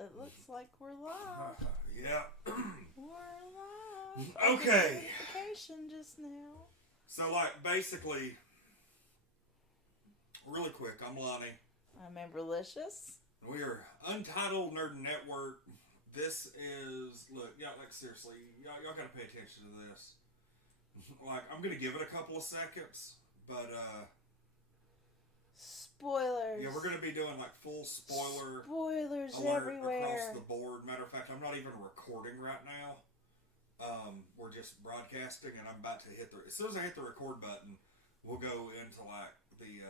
It looks like we're live. Yeah. We're live. Okay. Notification just now. So, like, basically, really quick, I'm Lonnie. I'm Amberlicious. We are Untitled Nerd Network. This is, look, yeah, like, seriously, y'all gotta pay attention to this. Like, I'm gonna give it a couple of seconds, but, Spoilers. yeah, we're gonna be doing, like, full spoilers alert everywhere. across the board. Matter of fact, I'm not even recording right now. We're just broadcasting, and I'm about to hit as soon as I hit the record button, we'll go into, like, the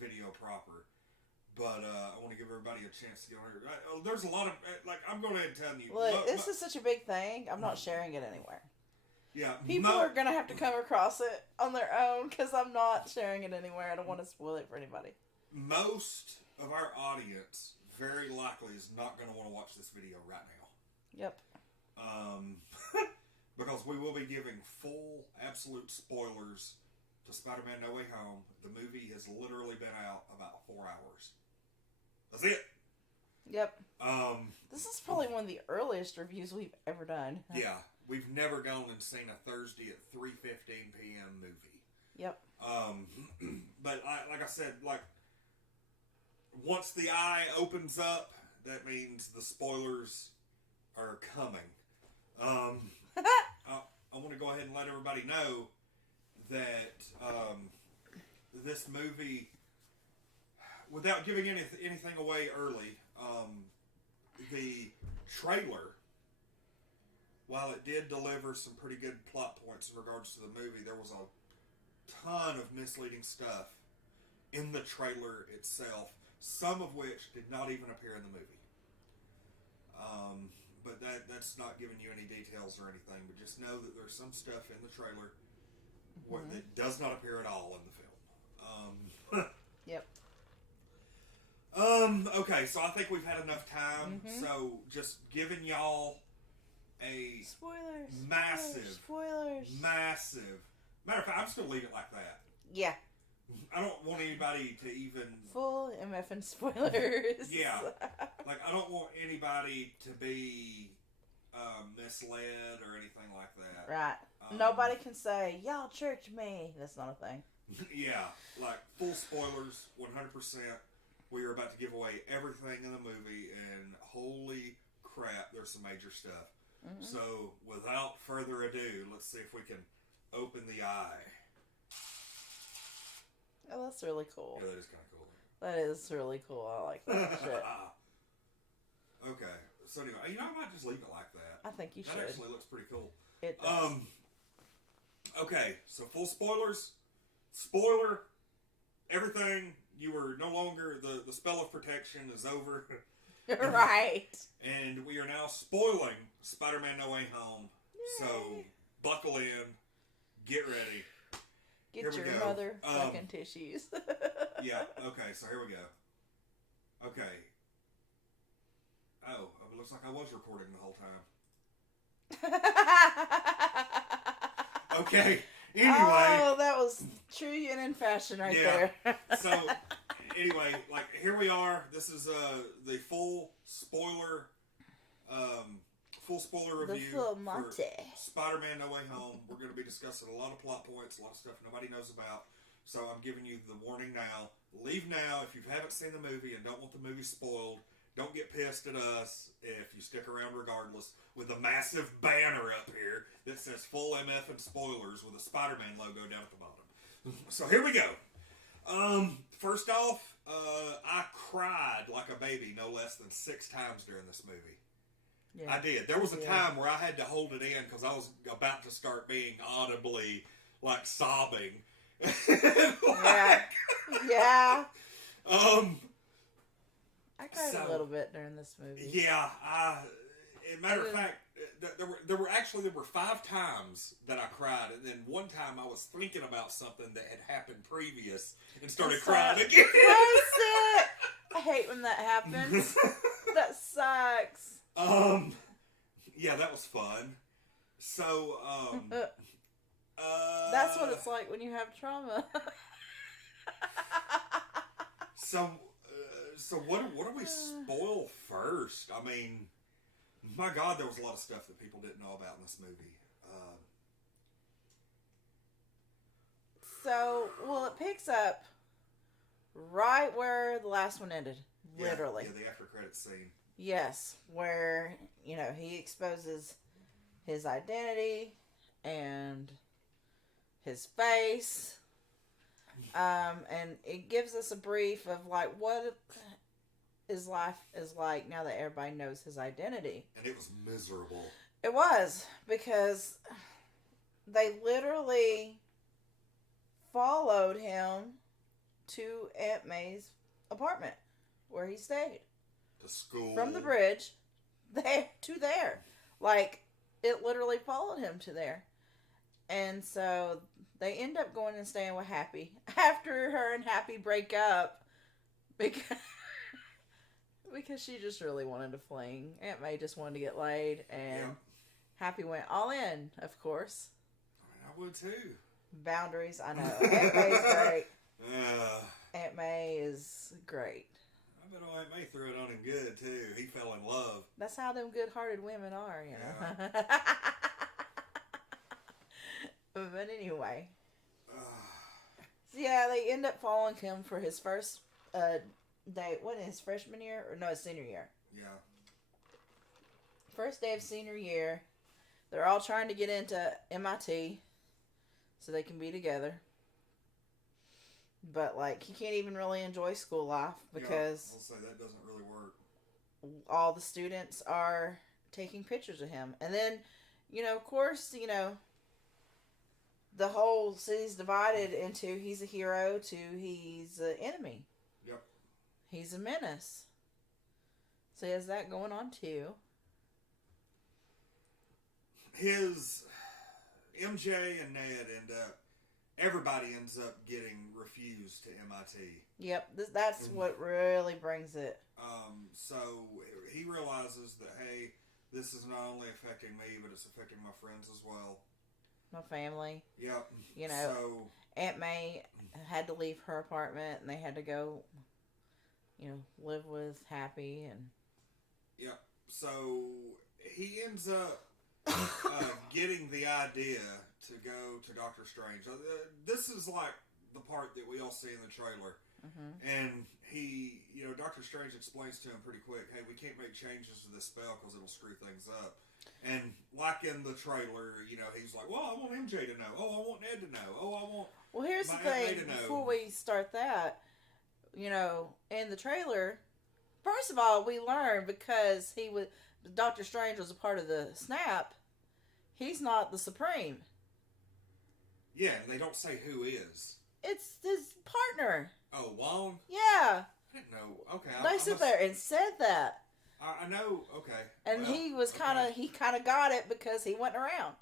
video proper. But I want to give everybody a chance to get on here. There's a lot of, like, I'm going ahead and tell you. Look, this is such a big thing. I'm not sharing it anywhere. Yeah. People are going to have to come across it on their own because I'm not sharing it anywhere. I don't want to spoil it for anybody. Most of our audience very likely is not going to want to watch this video right now. Yep. Because we will be giving full, absolute spoilers to Spider-Man No Way Home. The movie has literally been out about 4 hours. That's it. Yep. This is probably one of the earliest reviews we've ever done. Yeah. We've never gone and seen a Thursday at 3:15 p.m. movie. Yep. But like I said, like, once the eye opens up, that means the spoilers are coming. I want to go ahead and let everybody know that this movie, without giving anything away early, the trailer, while it did deliver some pretty good plot points in regards to the movie, there was a ton of misleading stuff in the trailer itself, some of which did not even appear in the movie. But that's not giving you any details or anything, but just know that there's some stuff in the trailer that does not appear at all in the film. Yep. Okay, so I think we've had enough time, so just giving y'all a Spoilers. massive. Matter of fact, I'm just going to leave it like that. Yeah. I don't want anybody to even... Full MF and spoilers. Yeah. Like, I don't want anybody to be misled or anything like that. Right. Nobody can say, y'all church me. That's not a thing. Yeah. Like, full spoilers, 100%. We are about to give away everything in the movie, and holy crap, there's some major stuff. So, without further ado, let's see if we can open the eye. Oh, that's really cool. Yeah, that is kind of cool. That is really cool. I like that shit. Okay. So anyway, I might just leave it like that. I think you should. That actually looks pretty cool. It does. Okay, so full spoilers. Spoiler. Everything. You are no longer, the spell of protection is over. Right. And we are now spoiling Spider-Man No Way Home. Yay. So, buckle in. Get ready. Get your mother fucking tissues. Yeah, okay, so here we go. Okay. Oh, it looks like I was recording the whole time. Okay, anyway. Oh, that was true and in fashion right there. So, anyway, like, here we are. This is the full spoiler review full for Monty. Spider-Man No Way Home. We're going to be discussing a lot of plot points, a lot of stuff nobody knows about. So I'm giving you the warning now. Leave now if you haven't seen the movie and don't want the movie spoiled. Don't get pissed at us if you stick around regardless, with a massive banner up here that says full MF and spoilers with a Spider-Man logo down at the bottom. So here we go. First off, I cried like a baby no less than 6 times during this movie. Yeah, I did. There was a time where I had to hold it in because I was about to start being audibly, like, sobbing. Yeah. I cried a little bit during this movie. Yeah. As a matter of fact, there were 5 times that I cried, and then one time I was thinking about something that had happened previous and started crying again. I hate when that happens. That sucks. Yeah, that was fun. So, that's what it's like when you have trauma. So, So what do we spoil first? I mean, my God, there was a lot of stuff that people didn't know about in this movie. It picks up right where the last one ended. Literally. Yeah, the after credits scene. Yes, where, he exposes his identity and his face. And it gives us a brief of, like, what his life is like now that everybody knows his identity. And it was miserable. It was, because they literally followed him to Aunt May's apartment where he stayed. To school. From the bridge there to there. Like, it literally followed him to there. And so they end up going and staying with Happy after her and Happy break up because she just really wanted to fling. Aunt May just wanted to get laid, and Happy went all in, of course. I would too. Boundaries, I know. Aunt May's great. Aunt May is great. I bet Aunt May threw it on him good too. He fell in love. That's how them good-hearted women are, Yeah. But anyway. So yeah, they end up following him for his first day. What, his freshman year? Or no, his senior year. Yeah. First day of senior year. They're all trying to get into MIT so they can be together. But, like, he can't even really enjoy school life because I'll say that doesn't really work. all the students are taking pictures of him. And then, of course, the whole city's divided into he's a hero to he's an enemy. Yep. He's a menace. So he has that going on too. His MJ and Ned everybody ends up getting refused to MIT. Yep, that's what really brings it. So he realizes that, hey, this is not only affecting me, but it's affecting my friends as well. My family. Yep. So Aunt May had to leave her apartment, and they had to go, live with Happy. And yep. So he ends up getting the idea to go to Doctor Strange. This is like the part that we all see in the trailer. Mm-hmm. And he, Doctor Strange explains to him pretty quick, hey, we can't make changes to this spell because it'll screw things up. And like in the trailer, he's like, well, I want MJ to know. Oh, I want Ned to know. Oh, I want Well, here's the my Aunt May thing. to know. Before we start that, in the trailer, first of all, we learned because Doctor Strange was a part of the Snap, he's not the Supreme. Yeah, and they don't say who is. It's his partner. Oh, Wong? Yeah. I didn't know. Okay. They sit there and said that. I know. Okay. And he kind of got it because he wasn't around.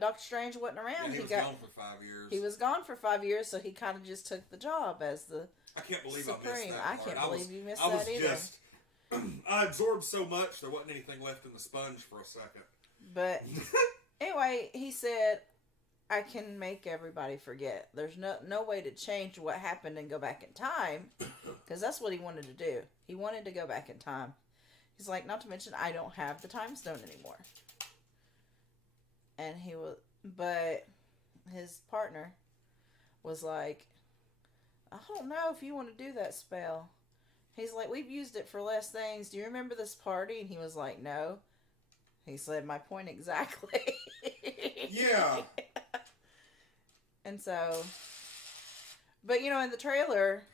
Doctor Strange wasn't around. Yeah, he was gone for 5 years. He was gone for 5 years, so he kind of just took the job as the I can't believe Supreme. I missed that I part. can't believe you missed that either. I absorbed so much there wasn't anything left in the sponge for a second. But anyway, he said, I can make everybody forget. There's no way to change what happened and go back in time, because that's what he wanted to do. He wanted to go back in time. He's like, not to mention, I don't have the time stone anymore. And but his partner was like, I don't know if you want to do that spell. He's like, we've used it for less things. Do you remember this party? And he was like, no. He said, my point exactly. Yeah. And so, but in the trailer,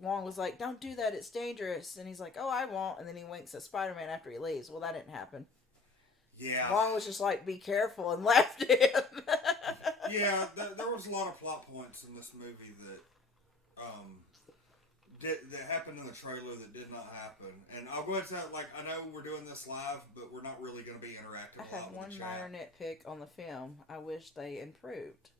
Wong was like, don't do that, it's dangerous. And he's like, oh, I won't. And then he winks at Spider-Man after he leaves. Well, that didn't happen. Yeah. Wong was just like, be careful, and left him. Yeah, there was a lot of plot points in this movie that happened in the trailer that did not happen. And I'll go ahead and say, I know we're doing this live, but we're not really going to be interacting I a lot have with one the minor chat. nitpick on the film. I wish they improved.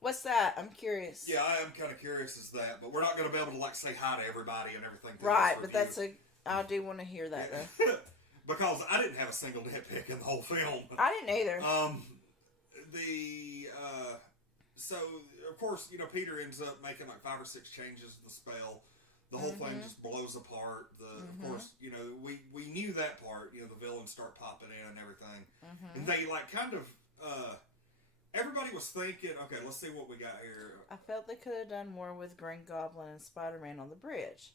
What's that? I'm curious. Yeah, I am kind of curious as that, but we're not going to be able to say hi to everybody and everything. Right, but I do want to hear that though. Because I didn't have a single nitpick in the whole film. I didn't either. So of course, Peter ends up making 5 or 6 changes to the spell the whole thing just blows apart. Of course, you know, we knew that part. You know, the villains start popping in and everything, and they like kind of. Everybody was thinking, okay, let's see what we got here. I felt they could have done more with Green Goblin and Spider-Man on the bridge.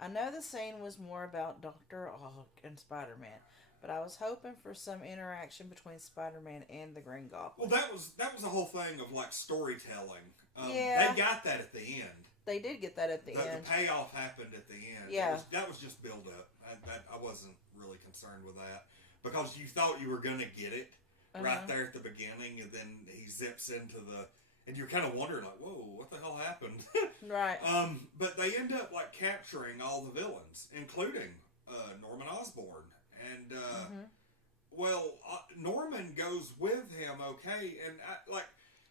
I know the scene was more about Dr. Ock and Spider-Man, but I was hoping for some interaction between Spider-Man and the Green Goblin. Well, that was the whole thing of like storytelling. Yeah. They got that at the end. They did get that at the end. The payoff happened at the end. Yeah. That was just build up. I wasn't really concerned with that because you thought you were going to get it right there at the beginning, and then he zips into and you're kind of wondering like, whoa, what the hell happened? Right. But they end up like capturing all the villains, including Norman Osborn. And, Norman goes with him, okay, and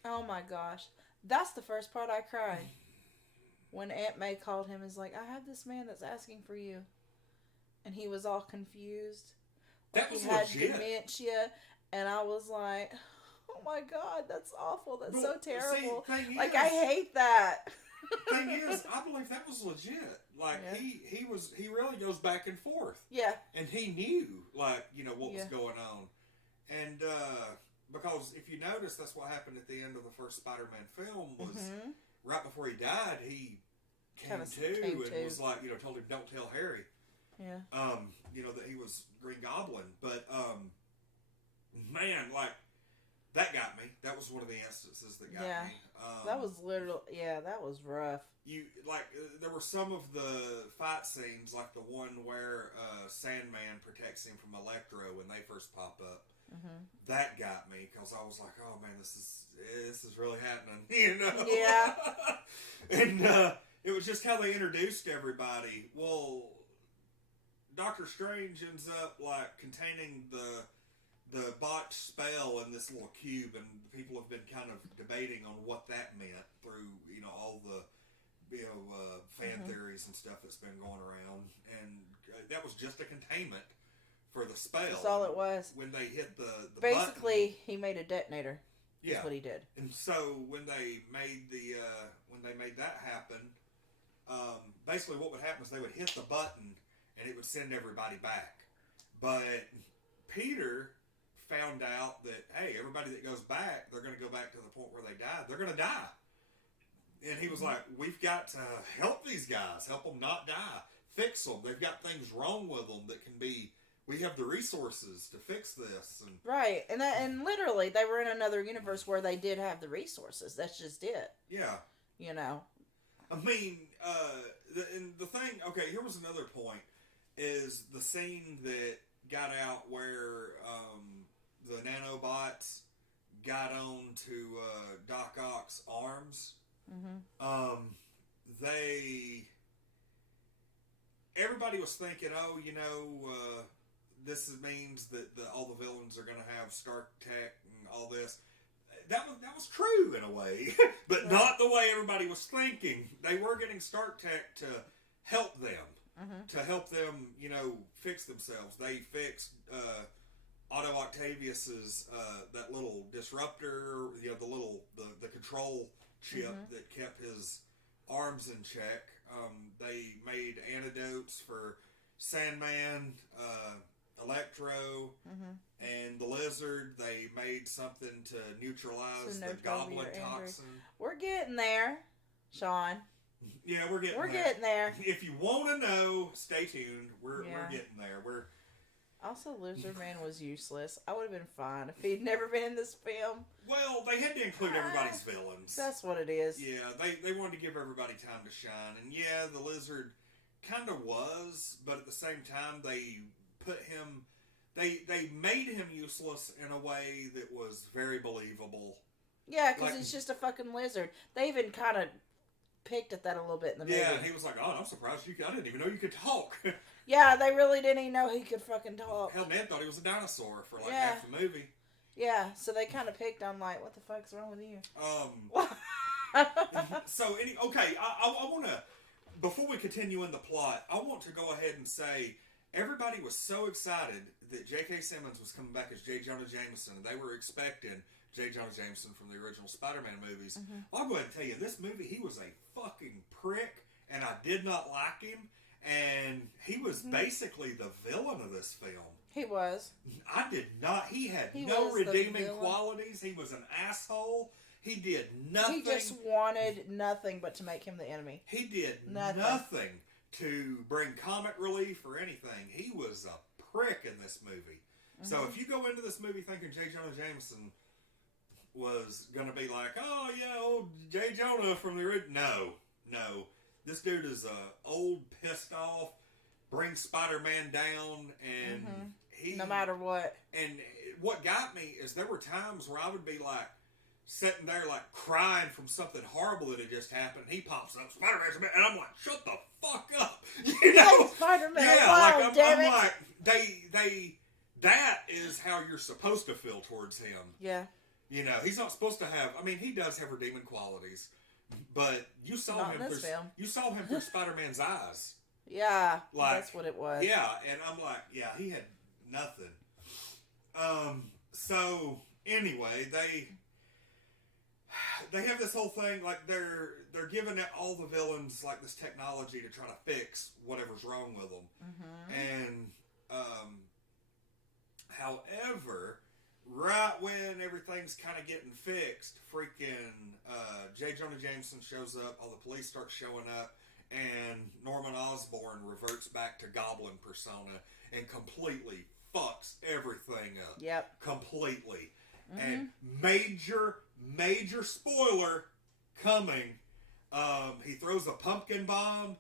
oh my gosh. That's the first part I cried. When Aunt May called him, is like, I have this man that's asking for you. And he was all confused. Like that was he had legit. Dementia, and I was like, oh my God, that's awful. That's so terrible. See, like, I hate that. Thing is, I believe that was legit. Like, he really goes back and forth. Yeah. And he knew, like, you know, what was going on. And, because if you notice, that's what happened at the end of the first Spider-Man film was right before he died, he came to was like, you know, told him, don't tell Harry. Yeah. You know, that he was Green Goblin. But, man, like, that got me. That was one of the instances that got me. That was that was rough. There were some of the fight scenes, like the one where Sandman protects him from Electro when they first pop up. That got me, because I was like, oh man, this is really happening, you know? Yeah. And it was just how they introduced everybody. Well, Doctor Strange ends up, like, containing the botched spell in this little cube, and people have been kind of debating on what that meant through, you know, all the, you know, fan theories and stuff that's been going around. And that was just a containment for the spell. That's all it was. When they hit the Basically, button, he made a detonator. Yeah. That's what he did. And so when they made that happen, basically what would happen is they would hit the button and it would send everybody back. But Peter found out that, hey, everybody that goes back, they're going to go back to the point where they died. They're going to die. And he was like, we've got to help these guys, help them not die, fix them. They've got things wrong with them that can be, we have the resources to fix this. And right. And literally, they were in another universe where they did have the resources. That's just it. Yeah. You know. I mean, the thing, okay, here was another point, is the scene that got out where the nanobots got on to Doc Ock's arms. Everybody was thinking, oh, you know, this means that all the villains are going to have Stark Tech and all this. That was true in a way, but not the way everybody was thinking. They were getting Stark Tech to help them, you know, fix themselves. They fixed Otto Octavius's that little disruptor, you know, the control chip that kept his arms in check. They made antidotes for Sandman, Electro, and the Lizard. They made something to neutralize the Goblin toxin. We're getting there, Sean. Yeah, we're getting there. If you want to know, stay tuned. We're getting there. Also, Lizard Man was useless. I would have been fine if he'd never been in this film. Well, they had to include everybody's villains. That's what it is. Yeah, they wanted to give everybody time to shine. And yeah, the Lizard kind of was, but at the same time, they put him... They made him useless in a way that was very believable. Yeah, because he's just a fucking lizard. They even kind of picked at that a little bit in the movie. Yeah, and he was like, oh, I'm surprised I didn't even know you could talk. Yeah, they really didn't even know he could fucking talk. Hell, Ned thought he was a dinosaur for like half the movie. Yeah, so they kind of picked on like, what the fuck's wrong with you? So, I want to, before we continue in the plot, I want to go ahead and say, everybody was so excited that J.K. Simmons was coming back as J. Jonah Jameson, and they were expecting J. Jonah Jameson from the original Spider-Man movies. I'll go ahead and tell you, this movie, he was a fucking prick, and I did not like him. And he was basically the villain of this film. He was. I did not. He had He no was the redeeming villain. qualities. He was an asshole. He did nothing. He just wanted nothing but to make him the enemy. He did nothing to bring comic relief or anything. He was a prick in this movie. So if you go into this movie thinking J. Jonah Jameson was going to be like, oh yeah, old J. Jonah from the original. No. This dude is old, pissed off, brings Spider-Man down, and he... No matter what. And what got me is there were times where I would be like, sitting there like crying from something horrible that had just happened. He pops up, Spider-Man's and I'm like, shut the fuck up. You know? Spider-Man, yeah, wow, like damn I'm it. like, they that is how you're supposed to feel towards him. Yeah. You know, he's not supposed to have, I mean, he does have redeeming qualities. But you saw Not him in this through film. you saw him through Spider-Man's eyes. Yeah, Like, that's what it was. Yeah, and I'm like, yeah, he had nothing. So anyway, they have this whole thing like they're giving all the villains like this technology to try to fix whatever's wrong with them. And however, right when everything's kind of getting fixed, freaking J. Jonah Jameson shows up, all the police start showing up, and Norman Osborn reverts back to Goblin persona and completely fucks everything up. Yep. Completely. And major spoiler coming. He throws a pumpkin bomb.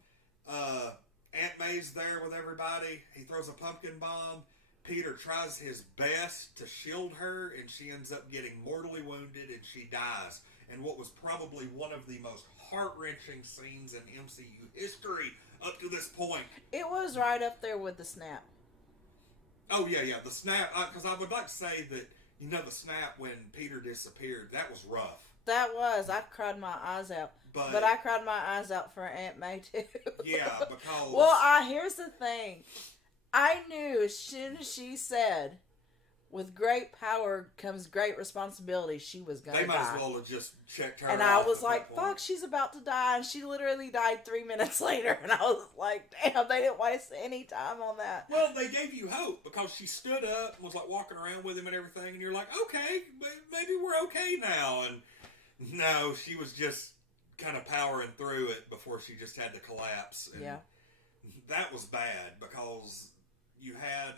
Aunt May's there with everybody. He throws a pumpkin bomb. Peter tries his best to shield her, and she ends up getting mortally wounded, and she dies. And what was probably one of the most heart-wrenching scenes in MCU history up to this point. It was right up there with the snap. Oh, yeah, the snap. Because I would like to say that, you know, the snap when Peter disappeared, that was rough. That was. I cried my eyes out. But I cried my eyes out for Aunt May, too. Yeah, because... Well, here's the thing. I knew as soon as she said, with great power comes great responsibility, she was going to die. They might as well have just checked her and out I was at like, that point. fuck, she's about to die. And she literally died 3 minutes later. And I was like, damn, they didn't waste any time on that. Well, they gave you hope because she stood up and was like walking around with him and everything. And you're like, okay, maybe we're okay now. And no, she was just kind of powering through it before she just had to collapse. And yeah. That was bad because... You had,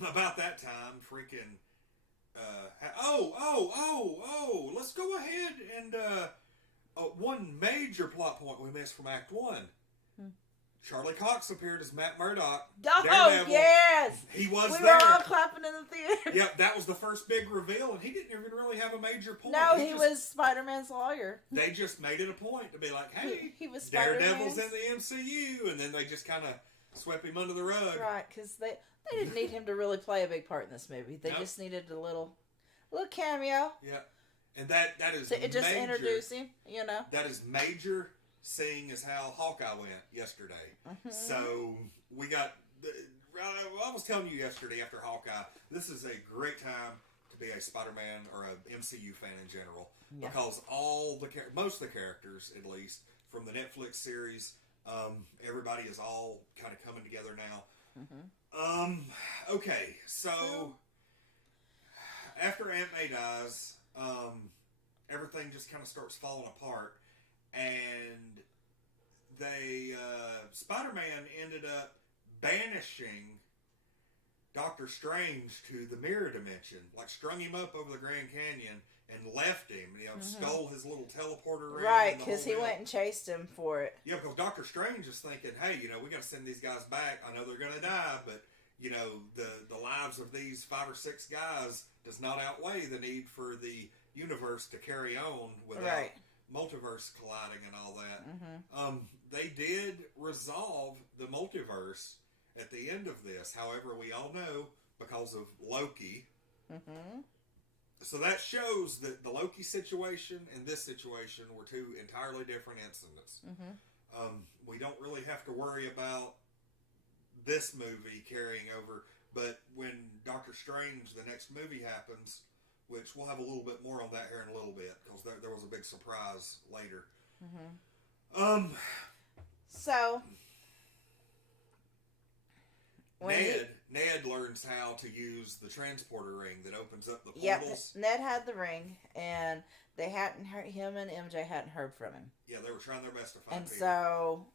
about that time, freaking, let's go ahead and, one major plot point we missed from Act 1. Charlie Cox appeared as Matt Murdock. Oh, Daredevil. yes! He was we there. We were all clapping in the theater. Yep, that was the first big reveal, and he didn't even really have a major point. No, he was Spider-Man's lawyer. They just made it a point to be like, hey, he was Daredevil's in the MCU, and then they just kind of swept him under the rug. Right, because they didn't need him to really play a big part in this movie. They just needed a little cameo. Yeah. And that is to just major. Introduce him, you know. That is major, seeing as how Hawkeye went yesterday. So, we got... I was telling you yesterday after Hawkeye, this is a great time to be a Spider-Man or a MCU fan in general. Yeah. Because most of the characters, at least, from the Netflix series... everybody is all kind of coming together now. Okay, so after Aunt May dies, everything just kind of starts falling apart, and Spider-Man ended up banishing Doctor Strange to the mirror dimension, like strung him up over the Grand Canyon and left him, stole his little teleporter ring. Right, because he went and chased him for it. Yeah, because Doctor Strange is thinking, hey, we got to send these guys back. I know they're going to die, but, the lives of these 5 or 6 guys does not outweigh the need for the universe to carry on without multiverse colliding and all that. They did resolve the multiverse at the end of this. However, we all know, because of Loki... So that shows that the Loki situation and this situation were 2 entirely different incidents. We don't really have to worry about this movie carrying over, but when Doctor Strange, the next movie happens, which we'll have a little bit more on that here in a little bit, because there was a big surprise later. So when Ned learns how to use the transporter ring that opens up the yep, portals. Ned had the ring, and they hadn't heard, him and MJ hadn't heard from him. Yeah, they were trying their best to find And Peter. so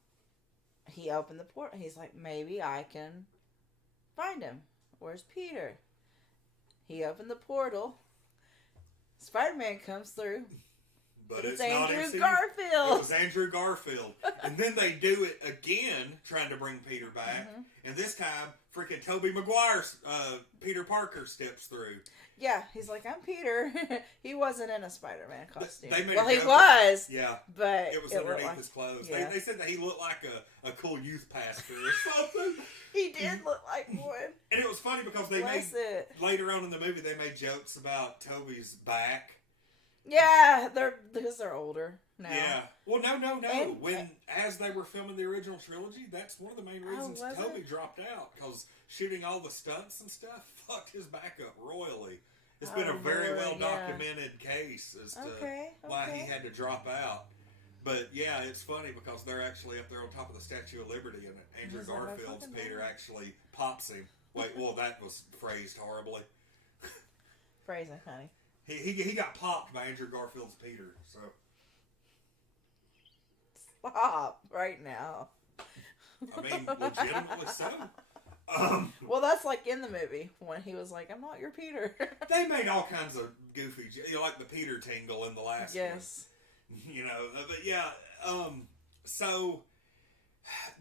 he opened the portal. He's like, maybe I can find him. Where's Peter? He opened the portal. Spider-Man comes through. But it's not Andrew MCU. Garfield. It was Andrew Garfield. And then they do it again, trying to bring Peter back. Mm-hmm. And this time, freaking Tobey Maguire's Peter Parker steps through. Yeah, he's like, I'm Peter. He wasn't in a Spider-Man costume. They made well, he joke was. Yeah. But it was underneath his clothes. Yeah. They said that he looked like a cool youth pastor or something. He did look like one. And it was funny because later on in the movie, they made jokes about Toby's back. Yeah, because they're older now. Yeah. Well, no. And, As they were filming the original trilogy, that's one of the main reasons Toby dropped out. Because shooting all the stunts and stuff fucked his back up royally. It's been a very well documented case as to why he had to drop out. But yeah, it's funny because they're actually up there on top of the Statue of Liberty, and Andrew Garfield's Peter actually pops him. Wait, well, that was phrased horribly. Phrasing, honey. He got popped by Andrew Garfield's Peter, so. Stop right now. I mean, legitimately so. Well, that's like in the movie when he was like, I'm not your Peter. They made all kinds of goofy, like the Peter tingle in the last one. But yeah, so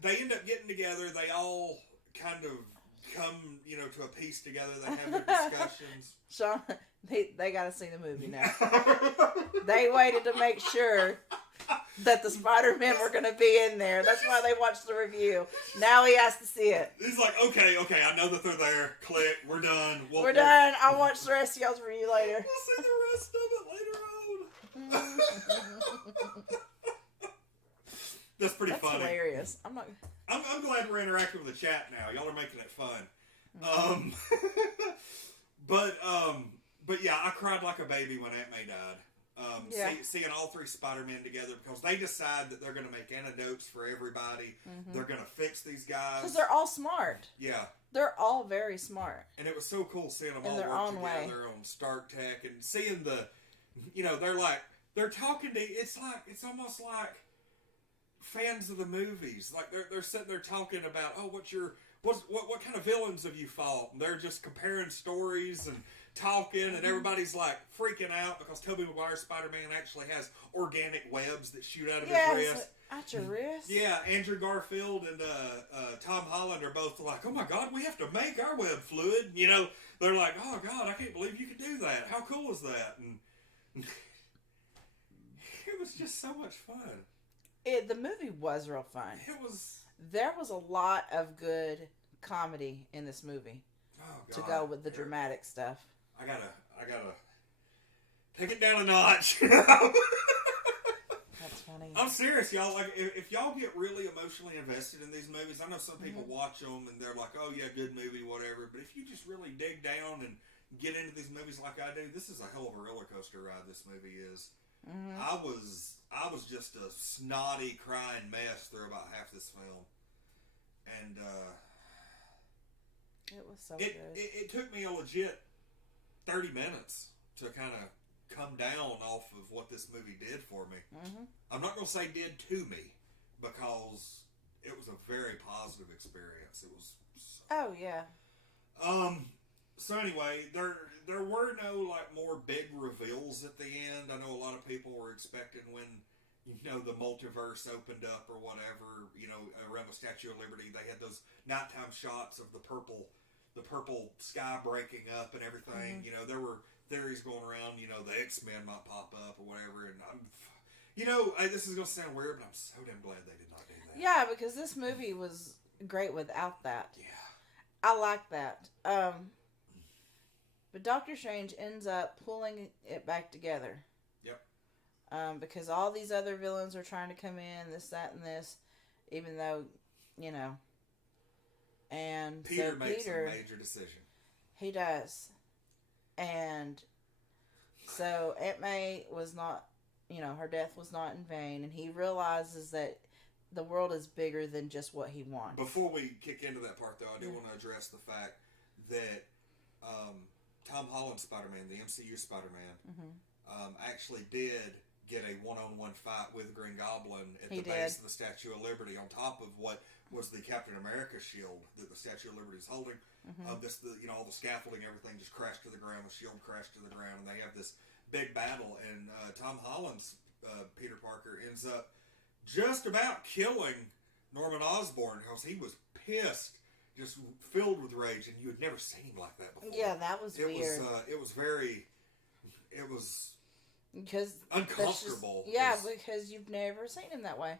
they end up getting together. They all kind of come, to a piece together. They have their discussions. Sean, they got to see the movie now. They waited to make sure that the Spider-Men were going to be in there. That's why they watched the review. Now he has to see it. He's like, okay, I know that they're there. Click, we're done. We're done. I'll watch the rest of y'all's review later. We'll see the rest of it later on. That's pretty funny. That's hilarious. I'm glad we're interacting with the chat now. Y'all are making it fun. But yeah, I cried like a baby when Aunt May died. Seeing all three Spider-Men together because they decide that they're going to make antidotes for everybody. Mm-hmm. They're going to fix these guys. Because they're all smart. Yeah. They're all very smart. And it was so cool seeing them all work together on Stark Tech and seeing they're talking to, it's almost like fans of the movies. Like they're sitting there talking about, what kind of villains have you fought? And they're just comparing stories and talking, and everybody's like freaking out because Tobey Maguire's Spider-Man actually has organic webs that shoot out of his wrist. At your wrist? Yeah, Andrew Garfield and Tom Holland are both like, oh my God, we have to make our web fluid. They're like, oh God, I can't believe you can do that. How cool is that? And it was just so much fun. The movie was real fun. There was a lot of good comedy in this movie. Oh, God. To go with the dramatic stuff. I gotta take it down a notch. That's funny. I'm serious, y'all. Like, if y'all get really emotionally invested in these movies, I know some people watch them and they're like, "Oh yeah, good movie, whatever." But if you just really dig down and get into these movies like I do, this is a hell of a roller coaster ride. This movie is. Mm-hmm. I was just a snotty, crying mess through about half this film, and it was so good. It took me a legit 30 minutes to kind of come down off of what this movie did for me. Mm-hmm. I'm not going to say did to me because it was a very positive experience. It was. So anyway, there were no more big reveals at the end. I know a lot of people were expecting when the multiverse opened up or whatever, around the Statue of Liberty, they had those nighttime shots of the purple sky breaking up and everything. Mm-hmm. There were theories going around, the X-Men might pop up or whatever. And this is going to sound weird, but I'm so damn glad they did not do that. Yeah, because this movie was great without that. Yeah. I like that. But Doctor Strange ends up pulling it back together. Yep. Because all these other villains are trying to come in, this, that, and this, even though, and Peter makes a major decision. He does. And so Aunt May was not her death was not in vain, and he realizes that the world is bigger than just what he wants. Before we kick into that part, though, I do want to address the fact that Tom Holland's Spider-Man, the MCU Spider-Man, actually did get a one-on-one fight with Green Goblin at the base of the Statue of Liberty, on top of what was the Captain America shield that the Statue of Liberty is holding. All the scaffolding, everything just crashed to the ground. The shield crashed to the ground, and they have this big battle. And Tom Holland's Peter Parker ends up just about killing Norman Osborn because he was pissed, just filled with rage, and you had never seen him like that before. Yeah, that was weird. It was because uncomfortable. Because you've never seen him that way.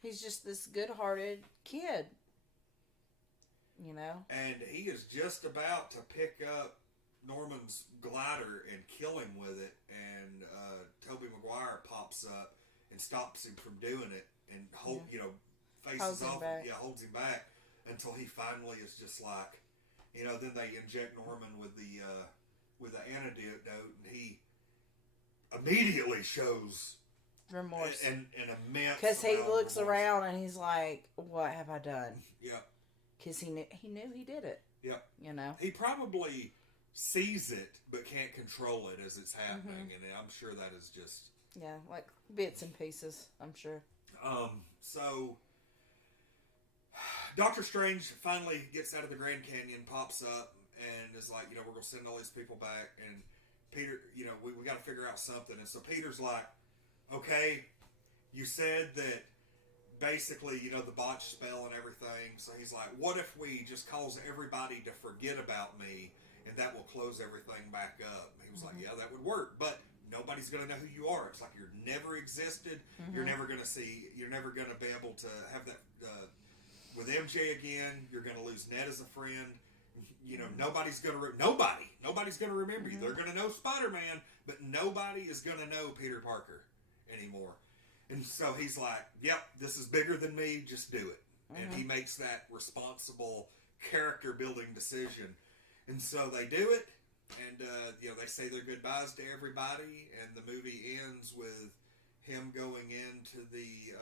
He's just this good-hearted kid, And he is just about to pick up Norman's glider and kill him with it, and Tobey Maguire pops up and stops him from doing it, and faces off, holds him back until he finally is just like, then they inject Norman with the antidote, and he immediately shows remorse and immense, because he looks around and he's like, "What have I done?" Yeah, because he knew he did it. Yeah, he probably sees it but can't control it as it's happening, and I'm sure that is just like bits and pieces. I'm sure. So Doctor Strange finally gets out of the Grand Canyon, pops up, and is like, we're gonna send all these people back, and Peter, we got to figure out something. And so Peter's like, okay, you said that basically, the botch spell and everything. So he's like, what if we just cause everybody to forget about me, and that will close everything back up? And he was like, yeah, that would work, but nobody's going to know who you are. It's like you're never existed. You're never going to be able to have that with MJ again. You're going to lose Ned as a friend. Nobody's going to remember you. They're going to know Spider-Man, but nobody is going to know Peter Parker anymore. And so he's like, yep, this is bigger than me, just do it. And he makes that responsible character building decision. And so they do it, and they say their goodbyes to everybody, and the movie ends with him going into the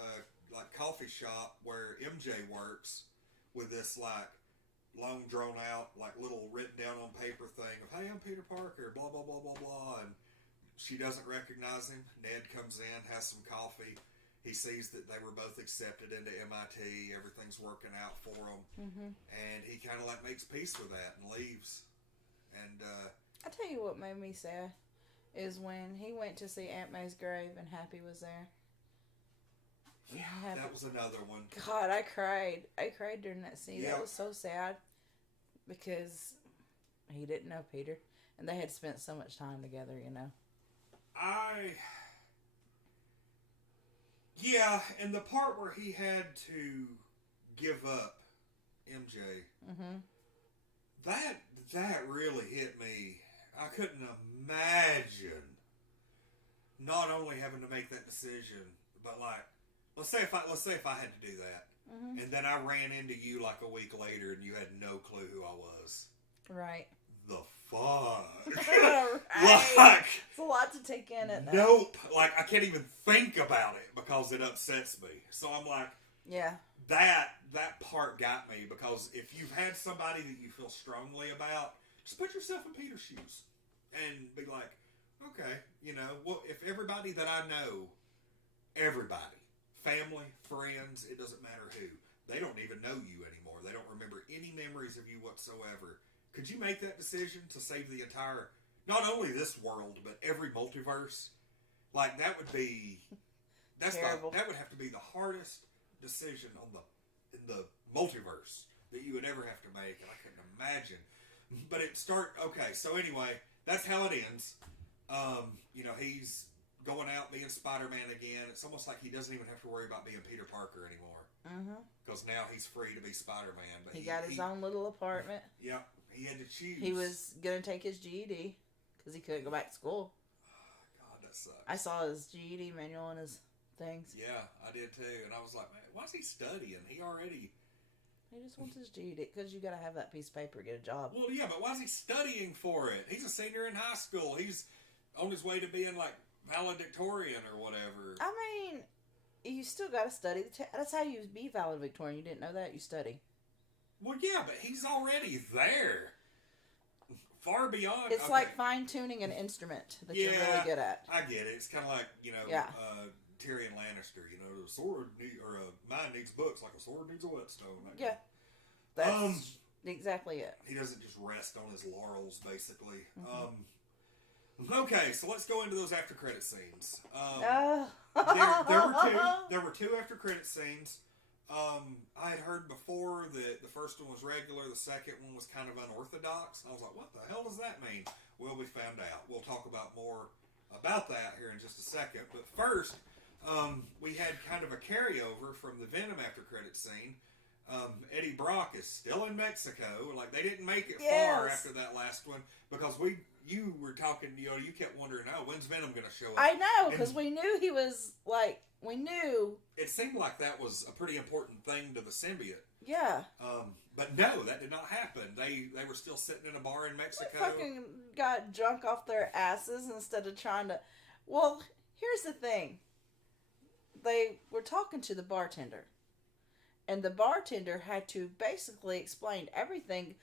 coffee shop where MJ works with this long drawn out, little written down on paper thing of, hey, I'm Peter Parker, blah, blah, blah, blah, blah. And she doesn't recognize him. Ned comes in, has some coffee. He sees that they were both accepted into MIT. Everything's working out for them. And he kind of makes peace with that and leaves. And I tell you what made me sad is when he went to see Aunt May's grave and Happy was there. That was another one. God, I cried. I cried during that scene. Yeah. That was so sad because he didn't know Peter, and they had spent so much time together. And the part where he had to give up MJ, that really hit me. I couldn't imagine not only having to make that decision, but let's say if I had to do that, and then I ran into you a week later, and you had no clue who I was. Right. The fuck. Right. It's a lot to take in at that. Nope. I can't even think about it because it upsets me. So I'm like, yeah. That part got me, because if you've had somebody that you feel strongly about, just put yourself in Peter's shoes and be like, okay, if everybody that I know, everybody, family, friends, it doesn't matter who, they don't even know you anymore. They don't remember any memories of you whatsoever. Could you make that decision to save the entire, not only this world, but every multiverse? That would be, terrible. That would have to be the hardest decision in the multiverse that you would ever have to make, and I couldn't imagine. But so anyway, that's how it ends. He's going out being Spider-Man again. It's almost like he doesn't even have to worry about being Peter Parker anymore. Because now he's free to be Spider-Man. But he got his own little apartment. Yeah, he had to choose. He was going to take his GED because he couldn't go back to school. God, that sucks. I saw his GED manual and his things. Yeah, I did too. And I was like, man, why is he studying? He just wants his GED because you got to have that piece of paper to get a job. Well, yeah, but why is he studying for it? He's a senior in high school. He's on his way to being valedictorian or whatever. I mean, you still got to study. That's how you be valedictorian. You didn't know that? You study. Well, yeah, but he's already there. Far beyond. It's like fine-tuning an instrument that you're really good at. I get it. It's kind of like, Tyrion Lannister, the sword or a mind needs books like a sword needs a whetstone. Yeah. That's exactly it. He doesn't just rest on his laurels, basically. Okay, so let's go into those after credit scenes. There were two after credit scenes. I had heard before that the first one was regular, the second one was kind of unorthodox. I was like, what the hell does that mean? Well, we found out. We'll talk about more about that here in just a second. But first, we had kind of a carryover from the Venom after credit scene. Eddie Brock is still in Mexico. Like, they didn't make it far after that last one because you were talking, you kept wondering, when's Venom going to show up? I know, because we knew he was, we knew. It seemed like that was a pretty important thing to the symbiote. Yeah. But no, that did not happen. They were still sitting in a bar in Mexico. They fucking got drunk off their asses instead of trying to... Well, here's the thing. They were talking to the bartender. And the bartender had to basically explain everything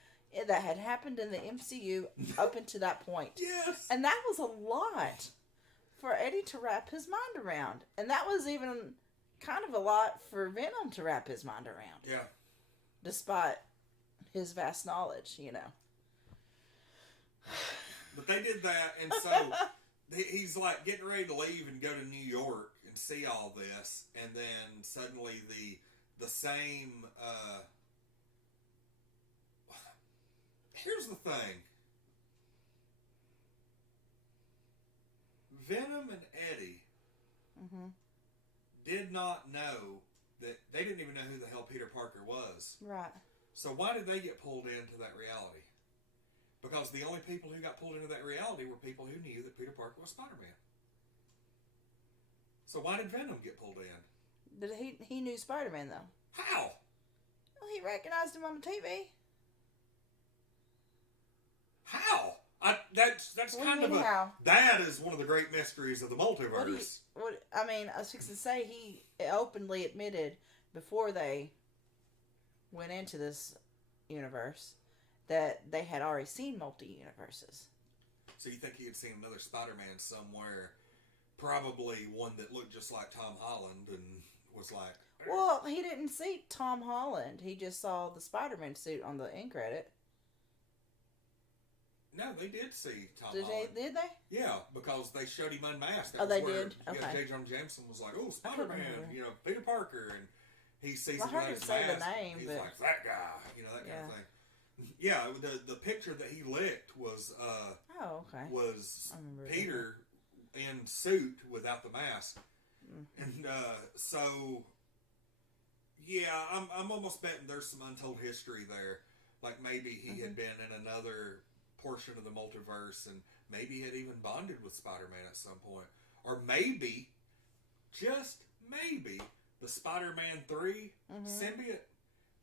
that had happened in the MCU up until that point. Yes. And that was a lot for Eddie to wrap his mind around. And that was even kind of a lot for Venom to wrap his mind around. Yeah. Despite his vast knowledge, But they did that, and so he's like getting ready to leave and go to New York and see all this, and then suddenly the same... Here's the thing. Venom and Eddie did not know that... They didn't even know who the hell Peter Parker was. Right. So why did they get pulled into that reality? Because the only people who got pulled into that reality were people who knew that Peter Parker was Spider-Man. So why did Venom get pulled in? Did he knew Spider-Man, though. How? Well, he recognized him on the TV. How? That's kind of how? That is one of the great mysteries of the multiverse. I was fixing to say, he openly admitted before they went into this universe that they had already seen multi-universes. So you think he had seen another Spider-Man somewhere, probably one that looked just like Tom Holland, and was like... Well, he didn't see Tom Holland. He just saw the Spider-Man suit on the end credit. No, they did see Tom Holland. Did they? Yeah, because they showed him unmasked. That they did? Okay. J. Jonah Jameson was like, oh, Spider-Man, Peter Parker, and he sees I heard him say the name, he's but... like, that guy, that kind of thing. Yeah, the picture that he licked was was Peter in suit without the mask, and so yeah, I'm almost betting there's some untold history there. Like maybe he had been in another portion of the multiverse, and maybe he had even bonded with Spider-Man at some point, or maybe, just maybe, the Spider-Man 3 symbiote,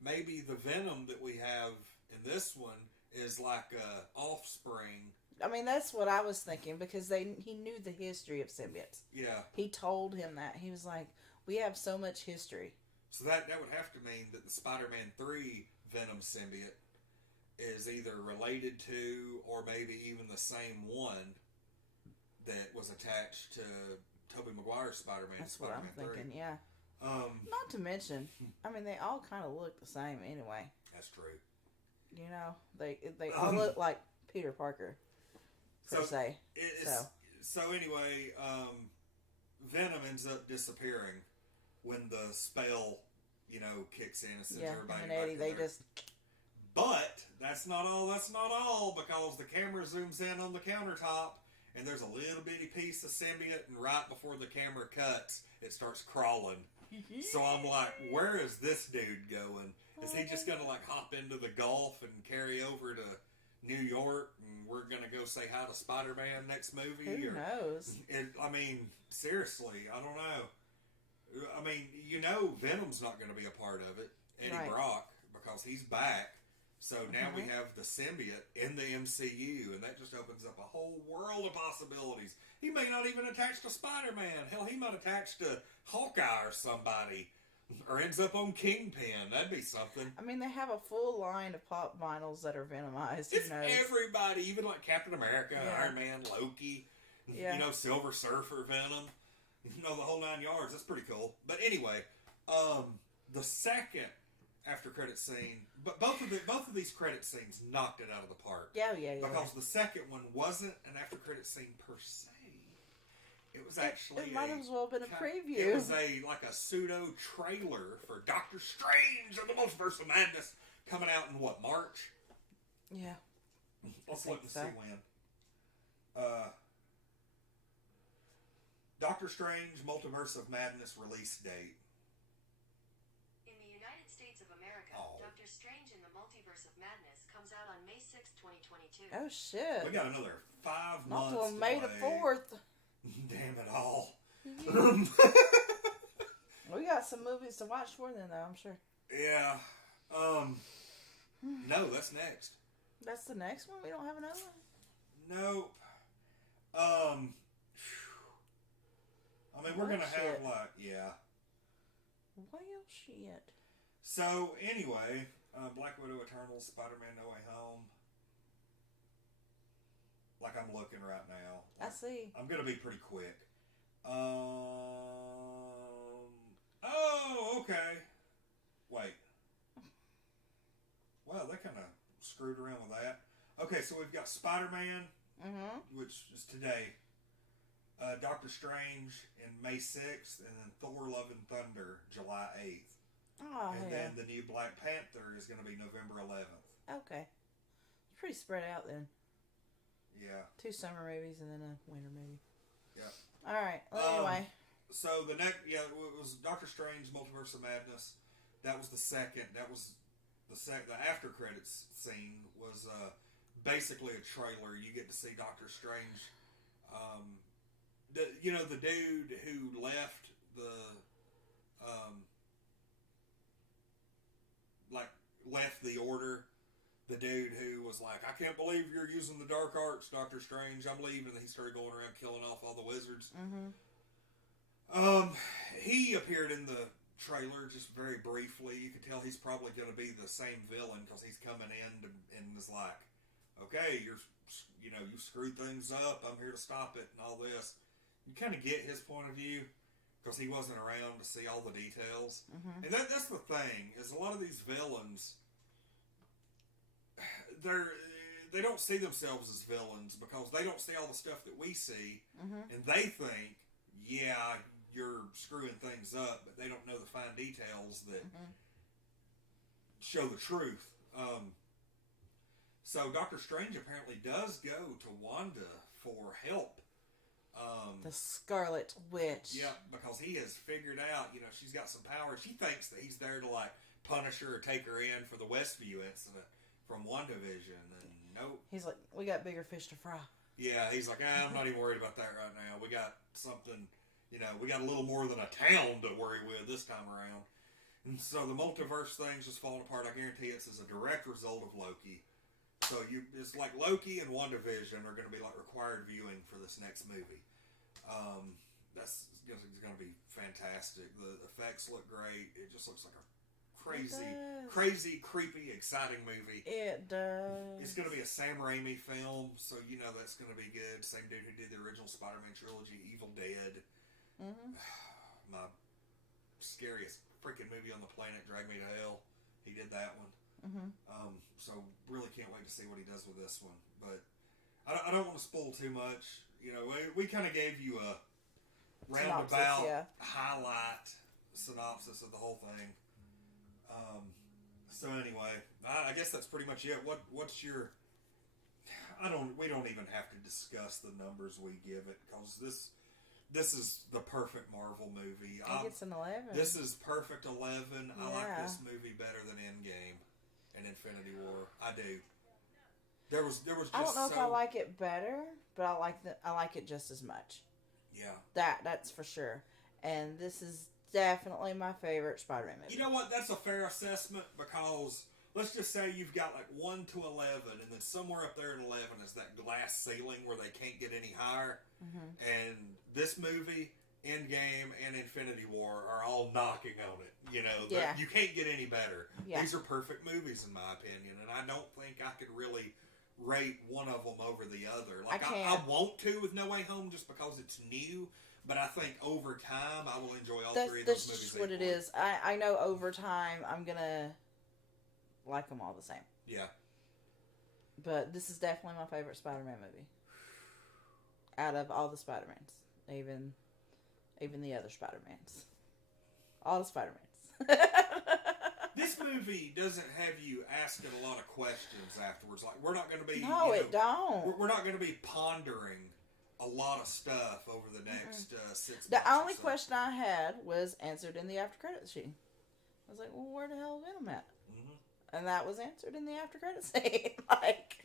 maybe the Venom that we have in this one is like a offspring. I mean, that's what I was thinking, because he knew the history of symbiotes. Yeah. He told him that. He was like, we have so much history. So that would have to mean that the Spider-Man 3 Venom symbiote is either related to, or maybe even the same one that was attached to Tobey Maguire's Spider-Man. That's Spider-Man what I'm 3. thinking, yeah. Not to mention, I mean, they all kind of look the same anyway. That's true. They all look like Peter Parker, per se. So anyway, Venom ends up disappearing when the spell, kicks in and sends everybody and back Eddie, in they there. just... But that's not all, because the camera zooms in on the countertop, and there's a little bitty piece of symbiote, and right before the camera cuts, it starts crawling. So I'm like, where is this dude going? Is he just going to hop into the Gulf and carry over to New York, and we're going to go say hi to Spider-Man next movie? Who knows? I mean, seriously, I don't know. I mean, Venom's not going to be a part of it, Eddie Brock, because he's back. So now we have the symbiote in the MCU, and that just opens up a whole world of possibilities. He may not even attach to Spider-Man. Hell, he might attach to Hawkeye or somebody. Or ends up on Kingpin. That'd be something. I mean, they have a full line of pop vinyls that are Venomized. It's everybody, even like Captain America, Yeah. Iron Man, Loki, Yeah. you know, Silver Surfer, Venom, you know, the whole 9 yards. That's pretty cool. But anyway, the second after credit scene, but both of these credit scenes knocked it out of the park. Yeah. Because the second one wasn't an after credit scene per se. It was actually It might as well have been a preview. It was like a pseudo trailer for Doctor Strange and the Multiverse of Madness coming out in what, March? Yeah. Let's look and see when. Doctor Strange Multiverse of Madness release date. In the United States of America, Doctor Strange in the Multiverse of Madness comes out on May 6, 2022. Oh, shit. We got another 5 Not months. till May the 4th. Damn it all. We got some movies to watch for then, though, I'm sure. Yeah. No, that's next. That's the next one? We don't have another one? No. I mean, we're going to have, like, yeah. Well, shit. So, anyway, Black Widow Eternals, Spider-Man No Way Home. Like I'm looking right now. I see. I'm going to be pretty quick. Okay. Wait. Well, they kind of screwed around with that. Okay, so we've got Spider-Man, which is today. Doctor Strange in May 6th, and then Thor Love and Thunder July 8th. Oh, and then the new Black Panther is going to be November 11th. Okay. It's pretty spread out then. Yeah. 2 summer movies and then a winter movie. Yeah. Alright, well, anyway. So the next, it was Doctor Strange Multiverse of Madness. That was the second. That was the after credits scene was basically a trailer. You get to see Doctor Strange. The dude who left left the Order. The dude who was like, I can't believe you're using the dark arts, Doctor Strange. I'm leaving. And he started going around killing off all the wizards. He appeared in the trailer just very briefly. You could tell he's probably going to be the same villain because he's coming in and is like, okay, you screwed things up. I'm here to stop it and all this. You kind of get his point of view because he wasn't around to see all the details. And that's the thing, is a lot of these villains, they don't see themselves as villains because they don't see all the stuff that we see, and they think, yeah, you're screwing things up, but they don't know the fine details that show the truth. So Doctor Strange apparently does go to Wanda for help. The Scarlet Witch. Yeah, because he has figured out, she's got some power. She thinks that he's there to, like, punish her or take her in for the Westview incident from WandaVision, and nope. He's like, we got bigger fish to fry. Yeah, he's like, I'm not even worried about that right now. We got something, we got a little more than a town to worry with this time around. And so the multiverse thing's just falling apart. I guarantee it's as a direct result of Loki. So it's like Loki and WandaVision are going to be like required viewing for this next movie. That's going to be fantastic. The effects look great. It just looks like a crazy, creepy, exciting movie. It does. It's going to be a Sam Raimi film, so that's going to be good. Same dude who did the original Spider-Man trilogy, Evil Dead. My scariest freaking movie on the planet, Drag Me to Hell. He did that one. So really can't wait to see what he does with this one. But I don't want to spoil too much. We kind of gave you a roundabout highlight synopsis of the whole thing. So anyway, I guess that's pretty much it. What's your? We don't even have to discuss the numbers we give it because this is the perfect Marvel movie. I think it's an 11. This is perfect 11. I like this movie better than Endgame and Infinity War. I do. There was just I don't know if I like it better, but I like it just as much. Yeah. That's for sure. And this is definitely my favorite Spider-Man movie. You know what? That's a fair assessment because let's just say you've got like 1 to 11, and then somewhere up there in 11 is that glass ceiling where they can't get any higher. Mm-hmm. And this movie, Endgame, and Infinity War are all knocking on it. You know, Yeah. you can't get any better. Yeah. These are perfect movies in my opinion, and I don't think I could really rate one of them over the other. Like I want to with No Way Home just because it's new, but I think over time I will enjoy all three of those movies. That's just what it is. I know over time I'm gonna like them all the same. Yeah. But this is definitely my favorite Spider-Man movie. Out of all the Spider-Mans. Even the other Spider-Mans. All the Spider-Mans. This movie doesn't have you asking a lot of questions afterwards. Like, we're not going to be... No, it don't. We're not going to be pondering a lot of stuff over the next 6 months. The only question I had was answered in the after credits scene. I was like, well, where the hell is Venom at? Mm-hmm. And that was answered in the after credits scene. Like...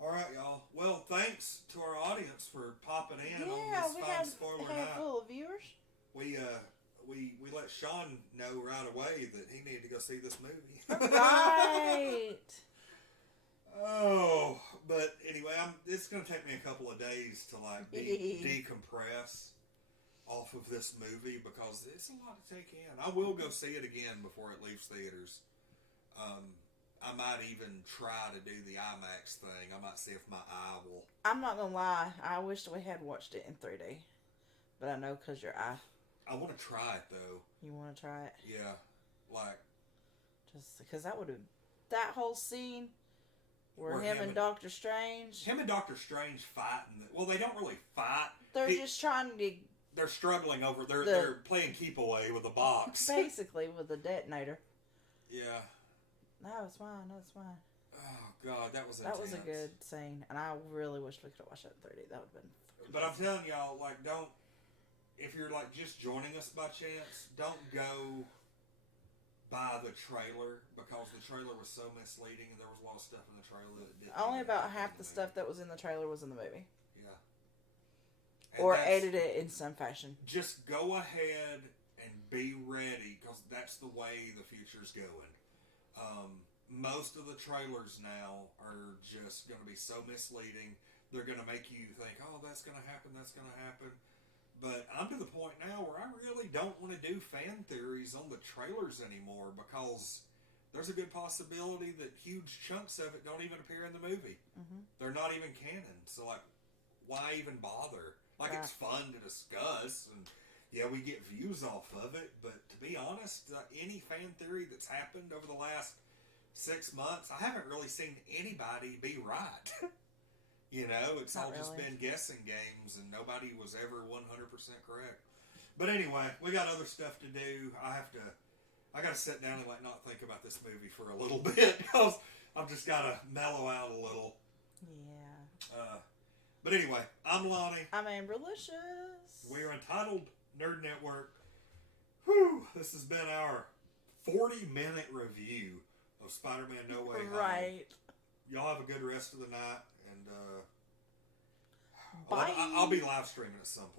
All right, y'all. Well, thanks to our audience for popping in on this fine spoiler night. We had a handful of viewers. We let Sean know right away that he needed to go see this movie. Right. Oh, but anyway, it's going to take me a couple of days to like decompress off of this movie because it's a lot to take in. I will go see it again before it leaves theaters. I might even try to do the IMAX thing. I might see if my eye will... I'm not going to lie. I wish we had watched it in 3D. But I know because your eye... I want to try it, though. You want to try it? Yeah. Like... Just because that would have... That whole scene where him and Doctor Strange... Him and Doctor Strange fighting... Well, they don't really fight. They're just trying to... They're struggling over... They're playing keep away with a box. Basically, with a detonator. Yeah. No, it's fine. No, it's fine. Oh, God, that was intense. That was a good scene. And I really wish we could have watched that in 3D. That would have been... But I'm telling y'all, like, don't... If you're, like, just joining us by chance, don't go by the trailer because the trailer was so misleading and there was a lot of stuff in the trailer that didn't... Only about half the stuff that was in the trailer was in the movie. Yeah. And or edited in some fashion. Just go ahead and be ready because that's the way the future's going. Most of the trailers now are just going to be so misleading. They're going to make you think, oh, that's going to happen, that's going to happen. But I'm to the point now where I really don't want to do fan theories on the trailers anymore because there's a good possibility that huge chunks of it don't even appear in the movie. Mm-hmm. They're not even canon. So, like, why even bother? Like, It's fun to discuss, and yeah, we get views off of it, but to be honest, any fan theory that's happened over the last 6 months, I haven't really seen anybody be right. You know, it's not all just been guessing games, and nobody was ever 100% correct. But anyway, we got other stuff to do. I got to sit down and like not think about this movie for a little bit because I've just got to mellow out a little. Yeah. But anyway, I'm Lonnie. I'm Amberlicious. We're Untitled Nerd Network. Whew, this has been our 40-minute review of Spider-Man No Way Home. Right. Y'all have a good rest of the night, and bye. I'll be live streaming at some